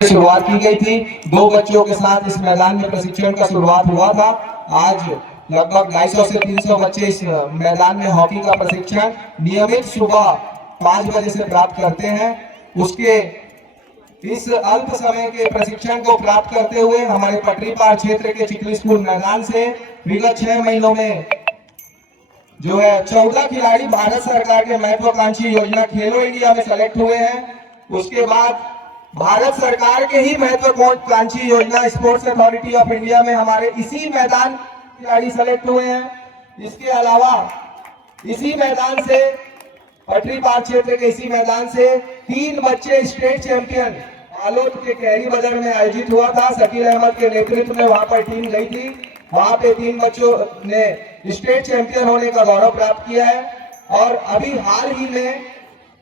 शुरुआत की गई थी। 2 बच्चों के साथ इस मैदान में प्रशिक्षण का शुरुआत हुआ था। आज लगभग 250 से 300 बच्चे इस मैदान में हॉकी का प्रशिक्षण नियमित सुबह 5 बजे से प्राप्त करते हैं। उसके इस अल्प समय के प्रशिक्षण को प्राप्त करते हुए हमारे पटरी पार क्षेत्र के चिखली स्कूल मैदान से विगत 6 महीनों में जो है 14 खिलाड़ी भारत सरकार के महत्वाकांक्षी योजना खेलो इंडिया में सेलेक्ट हुए हैं। उसके बाद भारत सरकार के ही महत्वाकांक्षी योजना स्पोर्ट्स अथॉरिटी ऑफ इंडिया में हमारे इसी मैदान खिलाड़ी सेलेक्ट हुए हैं। इसके अलावा इसी मैदान से पटरी पार क्षेत्र के इसी मैदान से 3 बच्चे स्टेट चैंपियन आलोट के कैरी बाजार में आयोजित हुआ था। शकील अहमद के नेतृत्व में वहां पर टीम गई थी। वहां पे 3 बच्चों ने स्टेट चैंपियन होने का गौरव प्राप्त किया है। और अभी हाल ही में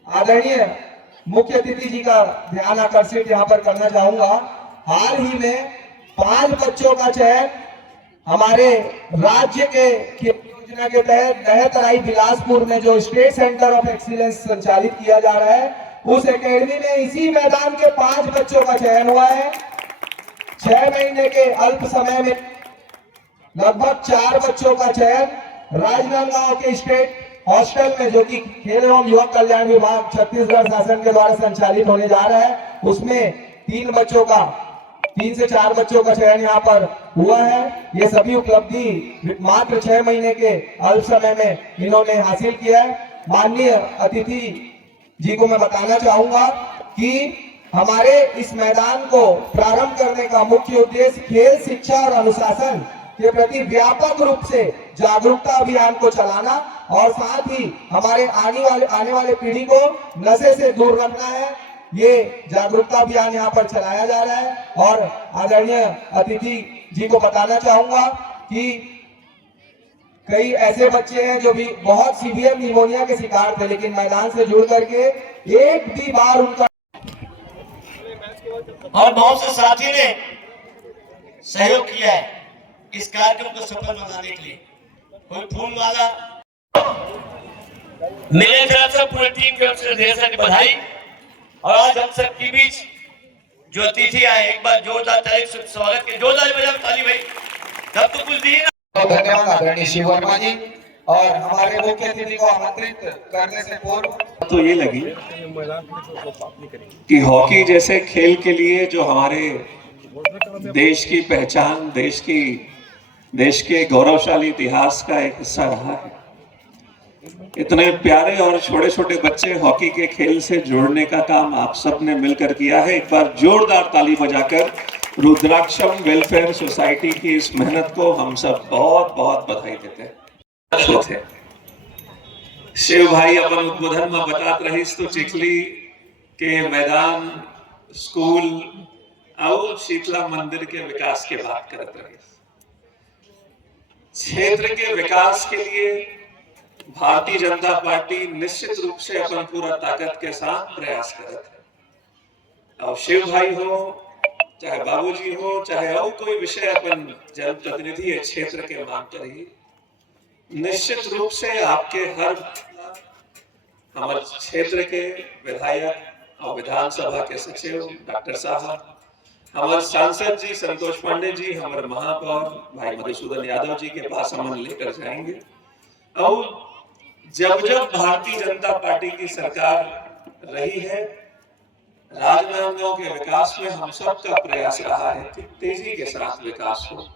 आदरणीय मुख्य अतिथि जी का ध्यान आकर्षित यहाँ पर करना चाहूंगा। हाल ही में 5 बच्चों का चयन हमारे राज्य के योजना के तहत दहतराई बिलासपुर में जो स्टेट सेंटर ऑफ एक्सीलेंस संचालित किया जा रहा है, उस एकेडमी में इसी मैदान के 5 बच्चों का चयन हुआ है। 6 महीने के अल्प समय में लगभग 4 बच्चों का चयन राजनांदगांव के स्टेट हॉस्टल में, जो कि खेल एवं युवा कल्याण विभाग छत्तीसगढ़ शासन के द्वारा संचालित होने जा रहा है, उसमें 3 से 4 बच्चों का चयन यहाँ पर हुआ है। ये सभी उपलब्धि मात्र 6 महीने के अल्प समय में इन्होंने हासिल किया है। माननीय अतिथि जी को मैं बताना चाहूंगा कि हमारे इस मैदान को प्रारंभ करने का मुख्य उद्देश्य खेल शिक्षा और अनुशासन के प्रति व्यापक रूप से जागरूकता अभियान को चलाना और साथ ही हमारे आने वाले पीढ़ी को नशे से दूर रखना है। ये जागरूकता अभियान यहाँ पर चलाया जा रहा है। और आदरणीय अतिथि जी को बताना चाहूंगा कि कई ऐसे बच्चे हैं जो भी बहुत सीवियर निमोनिया के शिकार थे, लेकिन मैदान से जुड़ करके एक भी बार उनका और बहुत से साथी ने सहयोग किया है इस कार्यक्रम को सफल बनाने के लिए। कोई फूल वाला मेरे तरफ से पूरी टीम की तरफ से ढेर सारी बधाई। और आज हम सब के बीच जो अतिथि आए, एक बार जोरदार ताली से स्वागत के, जोरदार बजाओ ताली भाई, तब तो कुछ दिए ना। धन्यवाद आदरणीय शिव वर्मा जी। और हमारे मुख्य अतिथि को आमंत्रित करने से पूर्व तो ये लगी कि हॉकी जैसे खेल के लिए जो हमारे देश की पहचान, देश के गौरवशाली इतिहास का एक हिस्सा रहा है, इतने प्यारे और छोटे छोटे बच्चे हॉकी के खेल से जोड़ने का काम आप सब ने मिलकर किया है। एक बार जोरदार ताली बजाकर रुद्राक्षम वेलफेयर सोसाइटी की इस मेहनत को हम सब बहुत बहुत बधाई देते हैं। शिव भाई अपन उद्बोधन में बतात रहीस तो चिखली के मैदान, स्कूल और शीतला मंदिर के विकास के बात करत रहीस। क्षेत्र के विकास के लिए भारतीय जनता पार्टी निश्चित रूप से अपन पूरा ताकत के साथ प्रयास करत है। और शिव भाई हो, चाहे बाबूजी हो, चाहे और कोई विषय अपन जनप्रतिनिधि क्षेत्र के मांग करिए, निश्चित रूप से आपके हर हमारे क्षेत्र के विधायक और विधानसभा के सचिव डॉक्टर साहब, हमारे सांसद जी संतोष पांडे जी, हमारे महापौर भाई मधुसूदन यादव जी के पास हम लेकर जाएंगे। और जब जब भारतीय जनता पार्टी की सरकार रही है, राजनांदगांव के विकास में हम सबका प्रयास रहा है कि तेजी के साथ विकास हो।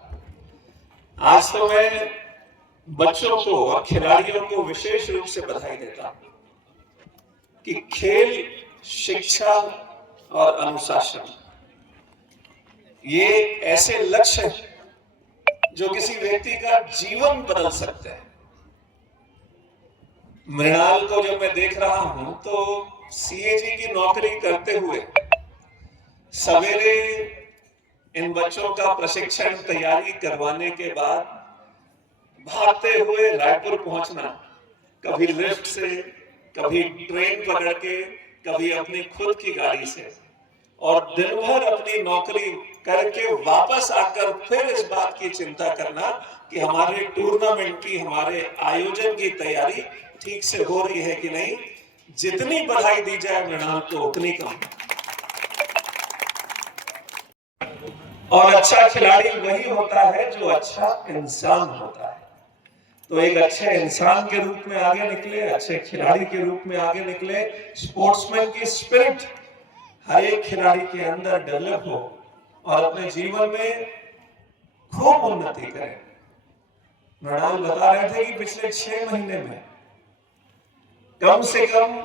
आज तो मैं बच्चों को और खिलाड़ियों को विशेष रूप से बधाई देता हूं कि खेल, शिक्षा और अनुशासन ये ऐसे लक्ष्य हैं जो किसी व्यक्ति का जीवन बदल सकते हैं। मृणाल को जब मैं देख रहा हूं तो सीएजी की नौकरी करते हुए सवेरे इन बच्चों का प्रशिक्षण तैयारी करवाने के बाद भागते हुए रायपुर पहुंचना, कभी लिफ्ट से, कभी ट्रेन पकड़ के, कभी अपनी खुद की गाड़ी से, और दिन भर अपनी नौकरी करके वापस आकर फिर इस बात की चिंता करना कि हमारे टूर्नामेंट की, हमारे आयोजन की तैयारी ठीक से हो रही है कि नहीं। जितनी बधाई दी जाए मृणाल को उतनी कम। और अच्छा खिलाड़ी वही होता है जो अच्छा इंसान होता है। तो एक अच्छे इंसान के रूप में आगे निकले, अच्छे खिलाड़ी के रूप में आगे निकले, स्पोर्ट्समैन की स्पिरिट हर एक खिलाड़ी के अंदर डेवलप हो और अपने जीवन में खूब उन्नति करें। मृणाल बता रहे थे कि पिछले 6 महीने में कम से कम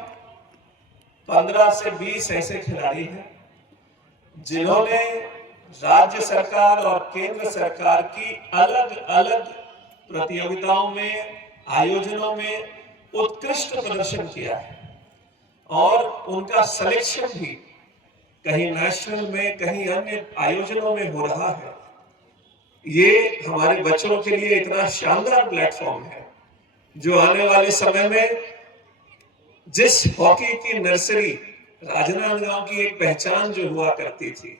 15 से 20 ऐसे खिलाड़ी हैं जिन्होंने राज्य सरकार और केंद्र सरकार की अलग अलग प्रतियोगिताओं में, आयोजनों में उत्कृष्ट प्रदर्शन किया है और उनका सिलेक्शन भी कहीं नेशनल में, कहीं अन्य आयोजनों में हो रहा है। ये हमारे बच्चों के लिए इतना शानदार प्लेटफॉर्म है जो आने वाले समय में जिस हॉकी की नर्सरी राजनांदगांव की एक पहचान जो हुआ करती थी,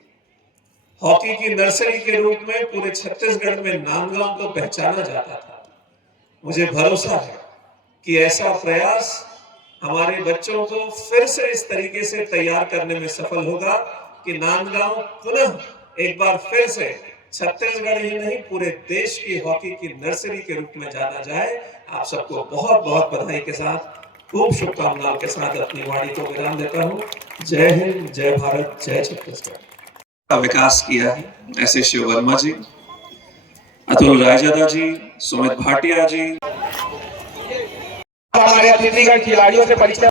हॉकी की नर्सरी के रूप में पूरे छत्तीसगढ़ में नांदगांव को पहचाना जाता था। मुझे भरोसा है कि ऐसा प्रयास हमारे बच्चों को फिर से इस तरीके से तैयार करने में सफल होगा कि नांदगांव पुनः एक बार फिर से छत्तीसगढ़ ही नहीं पूरे देश की हॉकी की नर्सरी के रूप में जाना जाए। आप सबको बहुत बहुत बधाई के साथ, खूब शुभकामनाओं के साथ अपनी वाणी को विराम देता हूँ। जय हिंद, जय भारत, जय छत्तीसगढ़। का विकास किया है ऐसे शिव वर्मा जी, अतुल रायजादा जी, सुमित भाटिया जी, हमारे अतिथिगण खिलाड़ियों से परिचय